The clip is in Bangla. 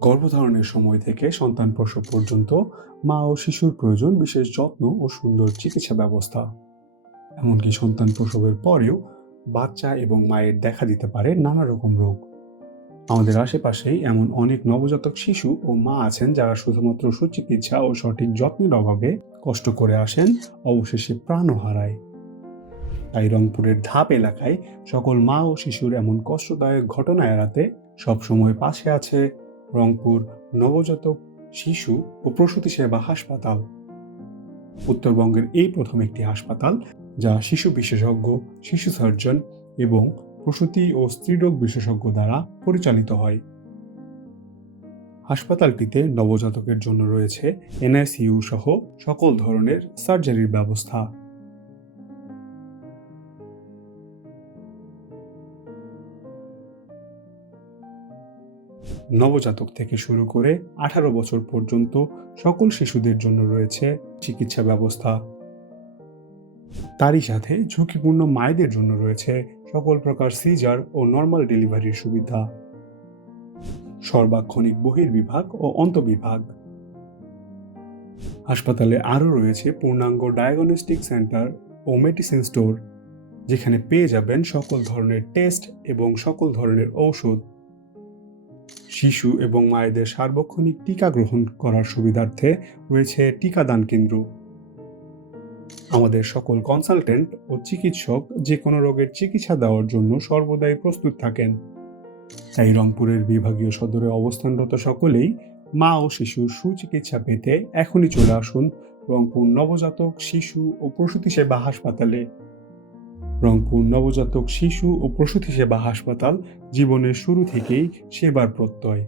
গর্ভধারণের সময় থেকে সন্তান প্রসব পর্যন্ত মা ও শিশুর প্রয়োজন বিশেষ যত্ন ও সুন্দর চিকিৎসা ব্যবস্থা। এমনকি সন্তান প্রসবের পরেও বাচ্চা এবং মায়ের দেখা দিতে পারে নানা রকম রোগ। আমাদের আশেপাশেই এমন অনেক নবজাতক শিশু ও মা আছেন যারা শুধুমাত্র সুচিকিৎসা ও সঠিক যত্নের অভাবে কষ্ট করে আসেন, অবশেষে প্রাণও হারায়। তাই রংপুরের ধাপ এলাকায় সকল মা ও শিশুর এমন কষ্টদায়ক ঘটনা এড়াতে সবসময় পাশে আছে রংপুর নবজাতক শিশু ও প্রসূতি সেবা হাসপাতাল। উত্তরবঙ্গের এই প্রথম একটি হাসপাতাল যা শিশু বিশেষজ্ঞ, শিশু সার্জন এবং প্রসূতি ও স্ত্রীরোগ বিশেষজ্ঞ দ্বারা পরিচালিত হয়। হাসপাতালটিতে নবজাতকের জন্য রয়েছে এনআইসিইউ সহ সকল ধরনের সার্জারির ব্যবস্থা। নবজাতক থেকে শুরু করে 18 বছর পর্যন্ত সকল শিশুদের জন্য রয়েছে চিকিৎসা ব্যবস্থা। তারই সাথে ঝুঁকিপূর্ণ মায়েদের জন্য রয়েছে সকল প্রকার সিজার ও নর্মাল ডেলিভারির সুবিধা। সর্বাক্ষণিক বহির্বিভাগ ও অন্তঃবিভাগ। হাসপাতালে আরও রয়েছে পূর্ণাঙ্গ ডায়াগনস্টিক সেন্টার ও মেডিসিন স্টোর, যেখানে পেয়ে যাবেন সকল ধরনের টেস্ট এবং সকল ধরনের ঔষধ। শিশু এবং মায়েদের সার্বক্ষণিক টিকা গ্রহণ করার সুবিধার্থে রয়েছে টিকাদান কেন্দ্র। আমাদের সকল কনসালটেন্ট ও চিকিৎসক যে কোনো রোগের চিকিৎসা দেওয়ার জন্য সর্বদাই প্রস্তুত থাকেন। তাই রংপুরের বিভাগীয় সদরে অবস্থানরত সকলেই মা ও শিশুর সুচিকিৎসা পেতে এখনই চলে আসুন রংপুর নবজাতক শিশু ও প্রসূতি সেবা হাসপাতালে। রংপুর নবজাতক শিশু ও প্রসূতি সেবা হাসপাতাল জীবনের শুরু থেকেই সেবার প্রত্যয়।